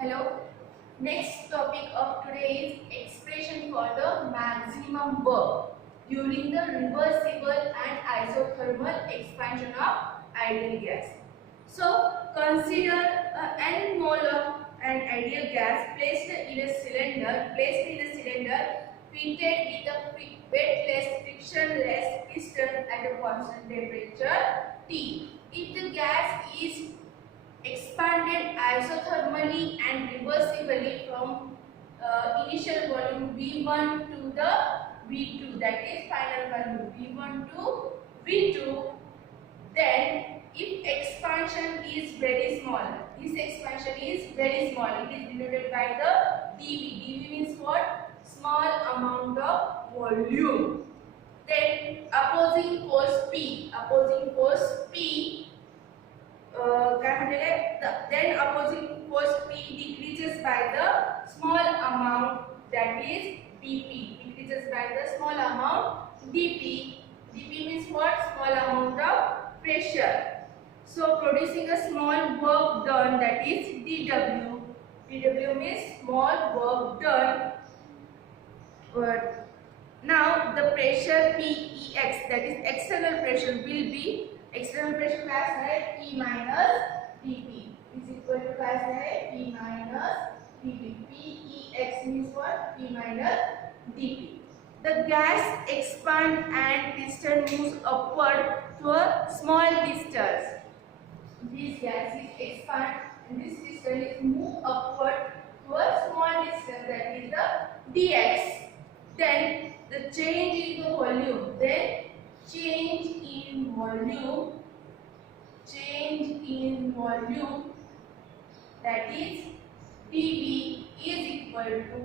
Hello. Next topic of today is expression for the maximum work during the reversible and isothermal expansion of ideal gas. So consider n mole of an ideal gas placed in a cylinder, fitted with a weightless, frictionless piston at a constant temperature T. If the gas is expanded isothermally and reversibly from initial volume V1 to the V2, that is final value V1 to V2, then if expansion is very small, this expansion is very small, it is denoted by the dV. dV means what? Small amount of volume. Then opposing force P, then opposing force P decreases by the small amount, that is dP, decreases by the small amount dP. dP means what? Small amount of pressure. So producing a small work done, that is dW. dW means small work done. But now the pressure Pex, that is external pressure, will be external pressure class है P minus dP is equal to class है P minus dP. Pex means what? P minus dP. The gas expand and piston moves upward to a small distance. This gas is expand and this piston is move upward to a small distance, that is the dx. Then the change in the volume, that is dV is equal to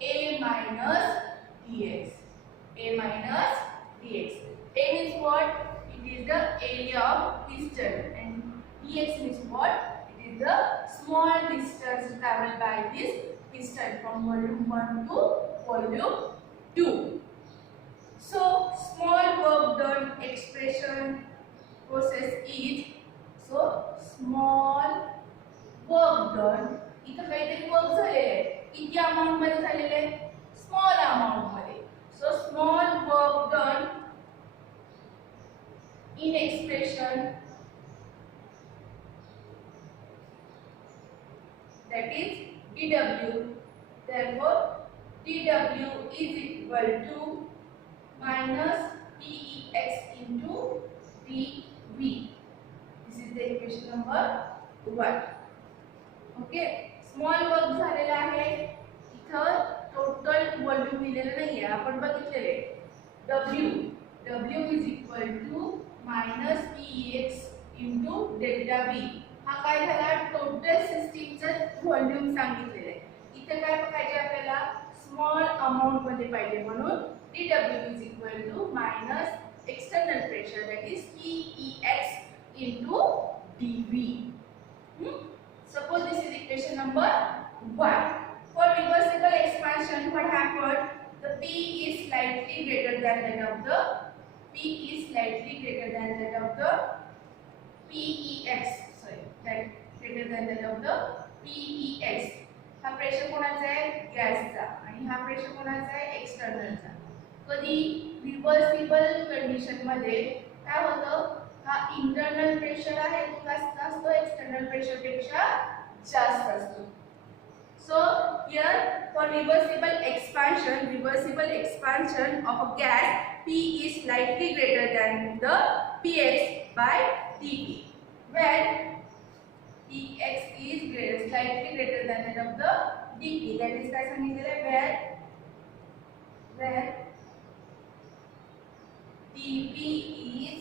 A minus dx. A minus dx. A means what? It is the area of piston, and dx means what? It is the small distance traveled by this piston from volume 1 to volume 2. So small work done expression process is, so small work done, इथं काहीतरी वर्क झालेले आहे, किती अमाउंट मध्ये झालेले आहे? Small amount मध्ये. So small work done in expression, that is dW. Therefore dW is equal to minus Pex into dV. This is the equation number 1. Okay, small work झालेला आहे. इथं टोटल व्हॉल्यूम दिलेलं नाहीये, आपण बघितलेले W is equal to minus Pex into delta V. हा काय झाला? टोटल सिस्टीमचं व्हॉल्यूम सांगितलेलं आहे. इथे काय पाहिजे आपल्याला? स्मॉल अमाउंट मध्ये पाहिजे, म्हणून dW is equal to minus external pressure, that is Pex into dV. Suppose this is equation number 1. For reversible expansion, what happened? The P is slightly greater than that of the Pex. Sorry, that greater than that of the Pex. हा प्रेशर कोणाचा आहे? गॅसचा. आणि हा प्रेशर कोणाचा आहे? एक्सटर्नलचा. कधी रिव्हर्सिबल कंडिशन मध्ये काय होतं? हा इंटरनल प्रेशर आहे तो जास्त असतो, एक्सटर्नल प्रेशर पेक्षा जास्त असतो. So here for reversible expansion of a gas, P is slightly greater than the Px by dT. When Px is slightly greater than that of the dT, that is काय सांगितलेलं आहे? Where dP is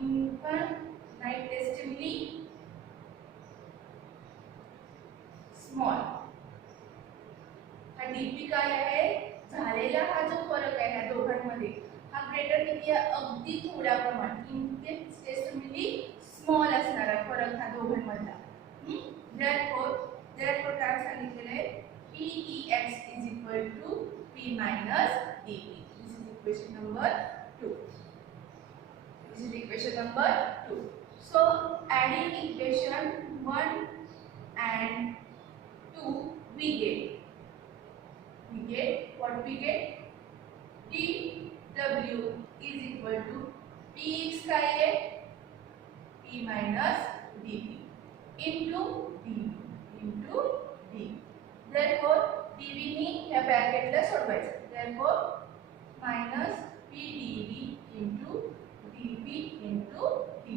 infinitesimally small. हा dP काय आहे? झालेला हा जो फरक आहे ह्या दोघांमध्ये, हा ग्रेटर किती आहे? अगदी थोड्या प्रमाणात, इन्फिनिटेसिमली स्मॉल असणारा फरक ह्या दोघांमधला. therefore काय सांगितलेलं आहे? Pex is equal to P minus dP. This is equation number 2. This is equation number 2. So adding equation 1 and 2, we get what we get, dw is equal to px काय आहे, p minus dp into d. Therefore dv नी या ब्रॅकेटला सोडवायचं. Therefore minus p dv into dp into d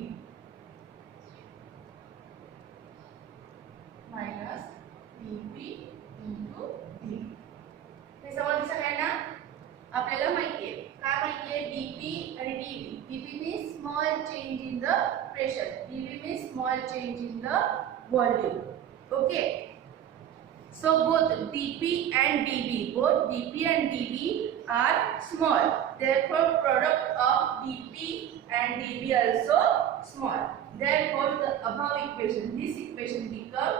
minus dp into d. हे समजलं सगळ्यांना? आपल्याला माहिती आहे काय माहिती आहे, dp आणि dv means small change in the pressure, dv means small change in the volume. Okay, so both dp and dv are small, therefore product of dp and dv also small. Therefore the above equation, this equation become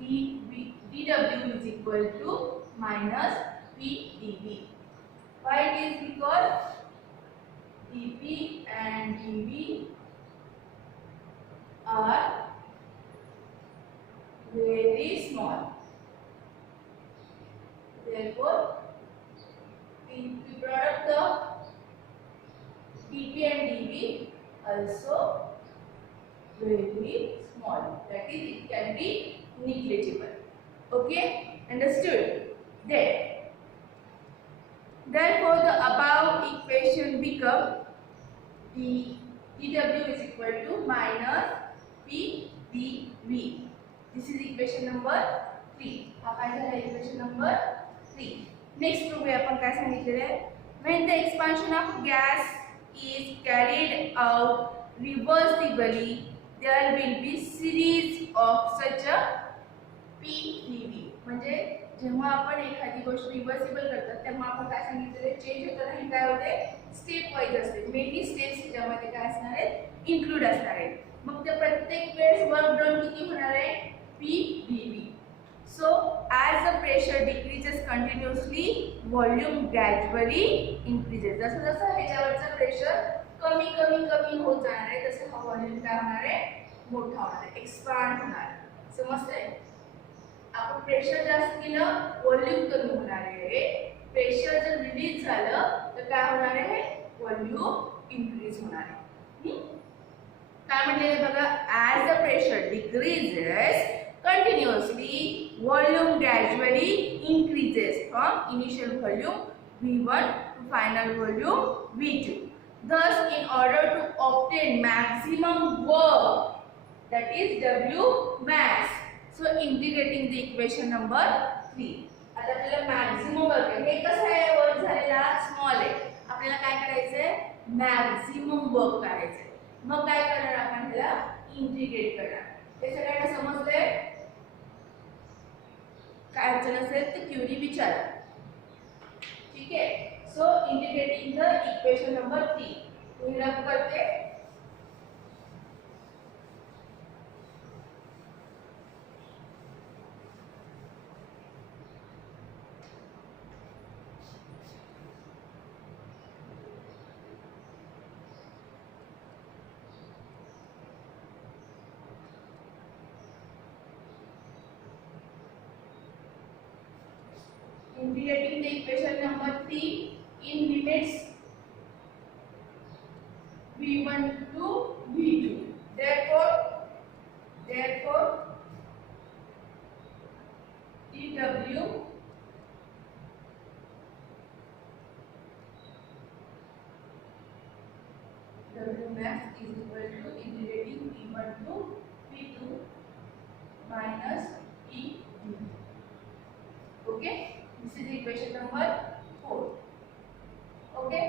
dw is equal to minus p dv. Why it is? Because dp and dv are very small. Therefore the product of dp and dv also very small, that is it can be negligible. Okay, understood? Therefore the above equation become dw is equal to minus p dv. This is equation number 3. हा काय झाला, equation number 3. नेक्स्ट बघूया आपण काय सांगितलेलं आहे. When the expansion of gas is carried out reversibly, there will be series of such a PdV. म्हणजे जेव्हा आपण एखादी गोष्ट रिव्हर्सिबल करतात तेव्हा आपण काय सांगितलेले, चेंज होताना हे काय होते, स्टेप वाईज असते. मेनी स्टेप्स त्याच्यामध्ये काय असणार आहेत, इन्क्लूड असणार आहेत. मग त्या प्रत्येक वेळेस वर्क डन किती होणार आहे, PdV. So as the pressure decreases continuously, volume gradually increases. जसं जसं ह्याच्यावरचं प्रेशर कमी कमी कमी होत जाणार आहे तसं हा व्हॉल्यूम काय होणार आहे, मोठा होणार आहे, एक्सपांड होणार आहे. समजतंय? आपण प्रेशर जास्त केलं व्हॉल्यूम कमी होणार आहे. प्रेशर जर रिलीज झालं तर काय होणार आहे, व्हॉल्यूम इन्क्रीज होणार आहे. काय म्हटलेले बघा, as the pressure decreases continuously, volume gradually increases from initial volume V1 to final volume V2. Thus, in order to obtain maximum work, that is W max. So, integrating the equation number 3. आता आपल्याला maximum work आहे. हे कसं आहे, वर्क झालेला स्मॉल आहे. आपल्याला काय करायचंय, मॅक्झिमम वर्क करायचंय. मग काय करणार आपण, त्याला इंटिग्रेट करणार. हे सगळ्यांना समजलंय? काय अडचण असेल तर क्युरी विचारा. ठीक आहे. So integrating the equation number 3 मी रफ करते. Integrating the equation number 3 in limits v1 to v2. Therefore dw max is equal to integrating v1 to v2 minus e dv. Okay, this is equation number 4. Okay,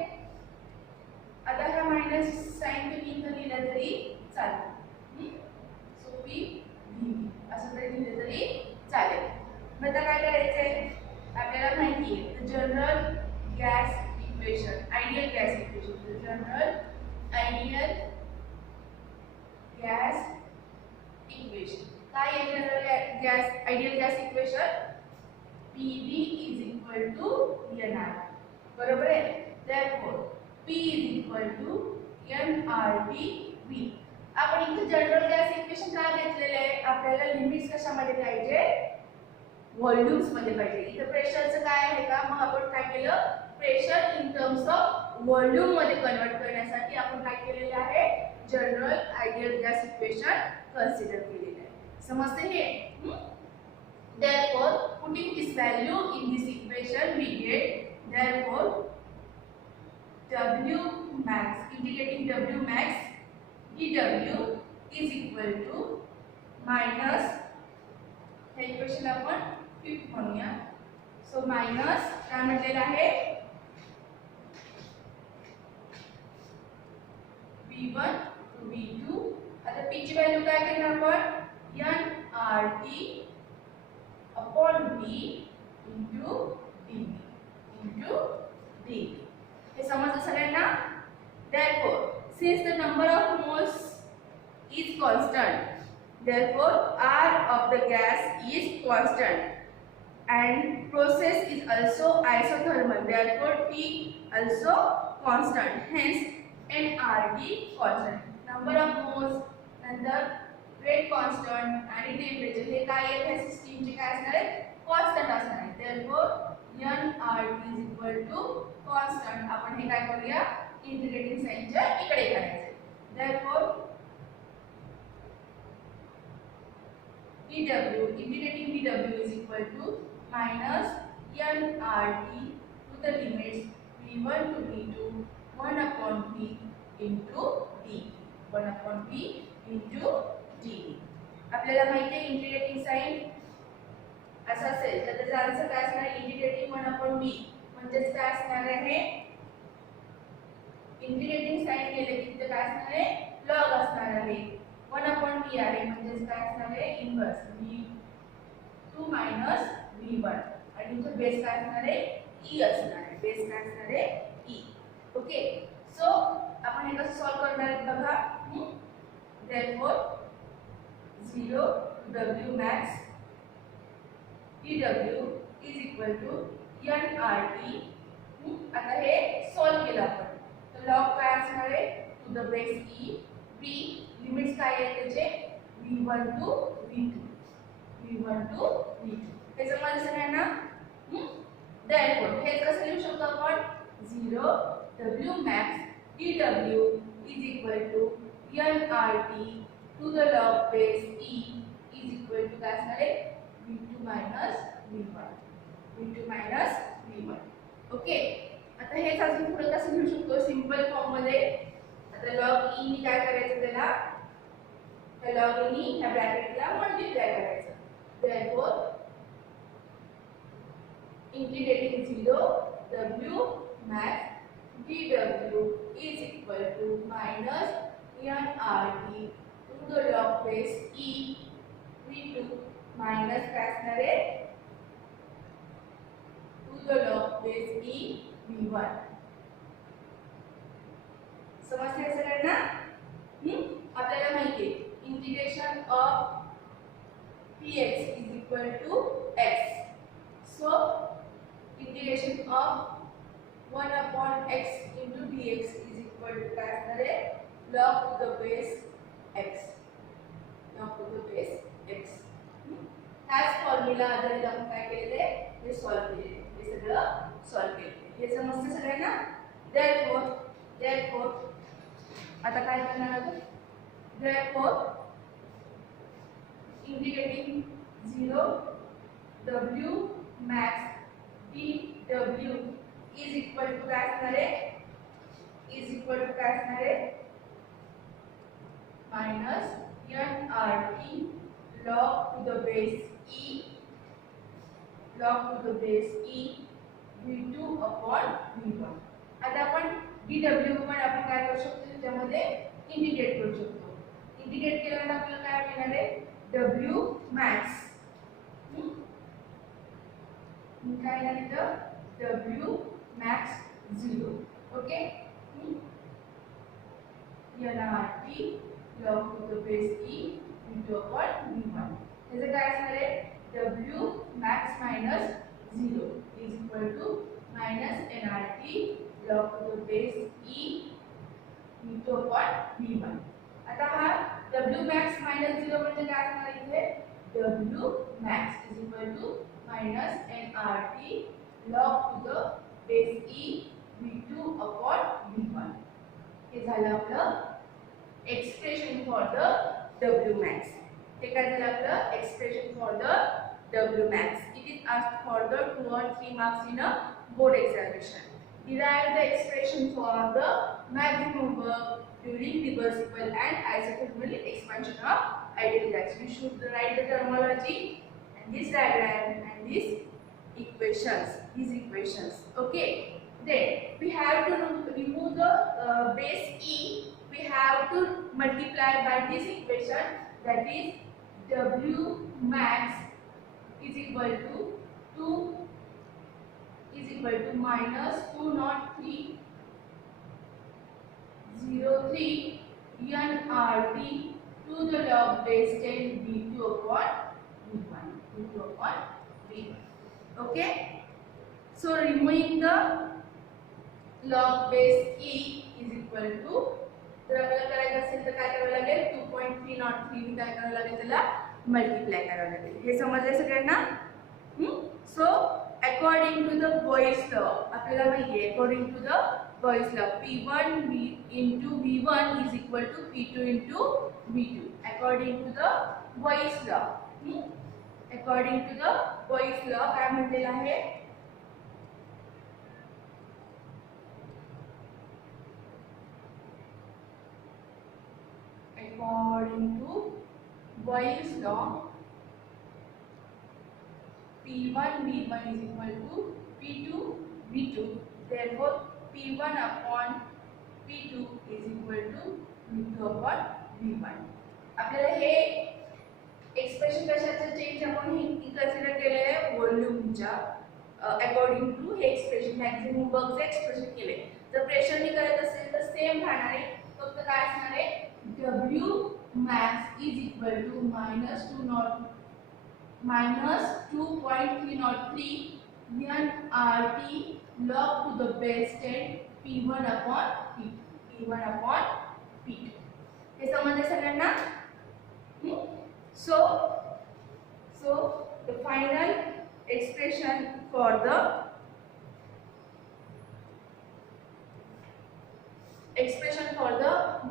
आता हा minus sign तुम्ही इथं लिहिलं तरी चालेल. सो p dv असं तरी लिहिलं तरी चालेल. मग आता काय करायचंय, आपल्याला माहिती आहे general gas equation, ideal gas equation, general ideal gas equation. काय आहे general gas ideal gas equation, PV is equal to NR. बरोबर आहे. Therefore P is equal to nRT/V. आपण इथे जनरल गॅस इक्वेशन का घेतलेले आहे, आपल्याला लिमिट्स कशामध्ये पाहिजे, व्हॉल्यूम्स मध्ये पाहिजे. इथे प्रेशरचं काय आहे का, मग आपण काय केलं, pressure in terms of volume मध्ये कन्वर्ट करण्यासाठी आपण काय केलेलं आहे, general ideal gas equation consider केलेलं आहे. समजते हे? Therefore, putting this value in this equation, we get therefore W max, integrating W max dW is equal to minus, हे इक्वेशन आपण फिफ्थ म्हणूया. सो मायनस काय म्हटलेलं आहे, V1 to V2. आता P ची व्हॅल्यू काय घेणार आपण, nRT upon V into dV. हे समजलं सगळ्यांना? Therefore, since the number of moles is constant, therefore R of the gas is constant and process is also isothermal, therefore T also constant, hence nRT constant. Number of moles नंतर rate constant आणि temperature हे काय आहे, ह्या सिस्टीमचे काय असणार आहे, कॉन्स्टंट असणार आहे. therefore nRT is equal to constant. आपण हे काय करूया, इंटिग्रेटिंग साइनच्या इकडे करायचे. therefore dW, integrating dW is equal to minus nRT to the limits V1 to V2 1 upon V into D, 1 upon V into D. आपल्याला माहिती आहे इंटिग्रेटिंग साइन असं असेल तर त्याचा आन्सर काय असणार, इंटिग्रेटिंग 1 upon V म्हणजेच काय असणार आहे, इंटिग्रेटिंग साइन केले की ते काय असणार आहे, लॉग असणार आहे. 1 upon V आहे म्हणजेच काय असणार आहे, इनवर्स V2 minus V1 आणि इथे बेस काय असणार आहे, E असणार आहे. बेस काय असणार आहे, E. ओके, सो आपण हे कसं सॉल्व करणार आहे बघा. therefore 0 to W max dW is equal to nRT. आता हे सॉल्व केलं आपण तर लॉग काय असणार आहे, to the base E. V limits काय आहेत त्याचे, V1 to V2, V1 to V2. हे समजलं सगळ्यांना? therefore हे कसं लिहू शकतो आपण, 0 W max dW is equal to nRT to the log base E is equal to काय असणार आहे, V2 minus V1, V2 minus V1. Okay, आता हेच अजून पुढे कसं लिहू शकतो, सिंपल फॉर्म मध्ये. आता log E नी काय करायचं, त्याला त्या log E नी ह्या ब्रॅकेटला मल्टिप्लाय करायचं. therefore integrating 0 W max dW is equal to minus nRT to the log base E V2 minus काय असणार आहे, to the log base E V1. समजते सगळ्यांना? आपल्याला माहिती आहे integration of Px is equal to x. So integration of 1 upon x into dx is equal to काय असणार आहे, log to the base x, log to the base x. हाच फॉर्म्युला आधारित आपण काय केलेले, हे सॉल्व केलेले, हे सगळं सॉल्व केलेले. हे समजते सगळ्यांना? therefore आता काय करणार आहोत, therefore integrating 0 W max dW is equal to काय असणार आहे, is equal to काय असणार आहे, minus nRT log to the base E, log to the base E V2 upon V1. आता आपण dW पण आपण काय करू शकतो, त्याच्यामध्ये इंटिग्रेट करू शकतो. इंटिग्रेट केल्यानंतर आपल्याला काय मिळणार आहे, W max काय येणार इथं, W max 0. Okay, nRT log to the base E V2 upon V1. त्याचं काय असणार आहे, W max minus 0 is equal to minus nRT log to the base E V2 upon V1. आता हा W max minus 0 म्हणजे काय असणार इथे, W max is equal to minus nRT log to the base e v2 upon v1. हे झालं आपलं expression for the W max. हे काय झालं आपलं expression for the W max. It is asked for the 2 or 3 marks in a board examination. Derive the expression for the maximum work during reversible and isothermal expansion of ideal gas. We should write the terminology and this diagram and these equations. Okay. Then we have to remove the base e. We have to multiply by this equation, that is W max is equal to minus 203 nRT to the log base 10 v2 upon v1. Okay. So removing the log base e is equal to, जर आपल्याला करायचं असेल तर काय करावं लागेल 2.303 नी काय करावं लागेल त्याला मल्टिप्लाय करावं लागेल. हे समजलं सगळ्यांना? So according to the Boyle's law आपल्याला माहिती आहे according to the Boyle's law P1 into V1 is equal to P2 into V2 according to the Boyle's law. According to the Boyle's law काय म्हटलेलं आहे according to Boyle's law P1 V1 is equal to P2 V2. Therefore P1 upon P2 is equal to V2 upon V1. आपल्याला हे एक्सप्रेशन कशाचं चेंज आपण हे consider केलेलं आहे व्हॉल्यूमच्या according to हे एक्सप्रेशन मॅक्सिमम वर्कचं एक्सप्रेशन केले. जर प्रेशरने करत असेल तर सेम राहणार आहे फक्त काय असणार आहे W max is equal to minus 2.303 nRT log to the base 10 P1 upon P2. हे समजलं सगळ्यांना? So the final expression for the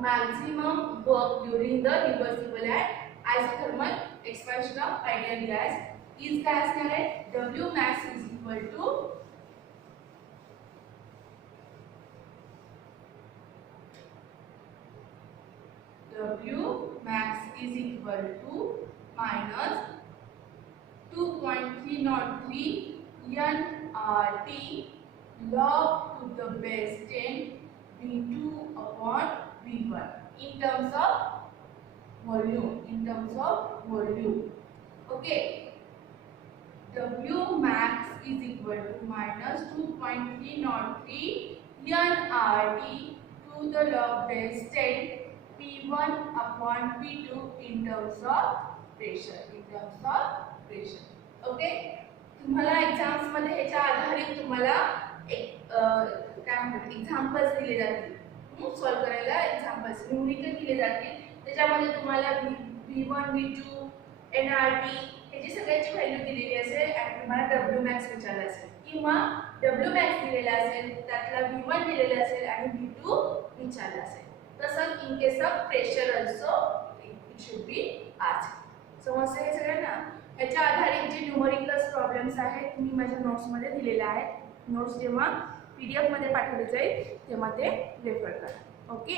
maximum work during the reversible and isothermal expansion of ideal gas is काय असणार आहे W max is equal to minus 2.303 nRT log to the base 10 V2 upon V1 in terms of volume. Okay. W max is equal to minus 2.303 nRT to the log base 10 P1 upon P2 in terms of pressure. Okay. तुम्हाला एग्जाम्स मध्ये ह्याच्या आधारित तुम्हाला एक काय म्हणतात एक्झाम्पल्स दिले जातील सॉल्व करायला एक्झाम्पल्स न्यूमेरिकल दिले जातील त्याच्यामध्ये तुम्हाला V1 V2 nRT ह्याची सगळ्याची व्हॅल्यू दिलेली असेल आणि तुम्हाला W max विचारला असेल किंवा W max दिलेला असेल त्यातला V1 दिलेला असेल आणि V2 विचारला असेल. तसंच in case of pressure also it should be asked. समजतं हे सगळ्यांना? याच्या आधारित जे न्यूमेरिकल प्रॉब्लेम्स आहेत मी माझ्या नोट्समध्ये दिलेले आहेत. नोट्स जेव्हा PDF मध्ये पाठवले जाईल तेव्हा ते रेफर करा. ओके.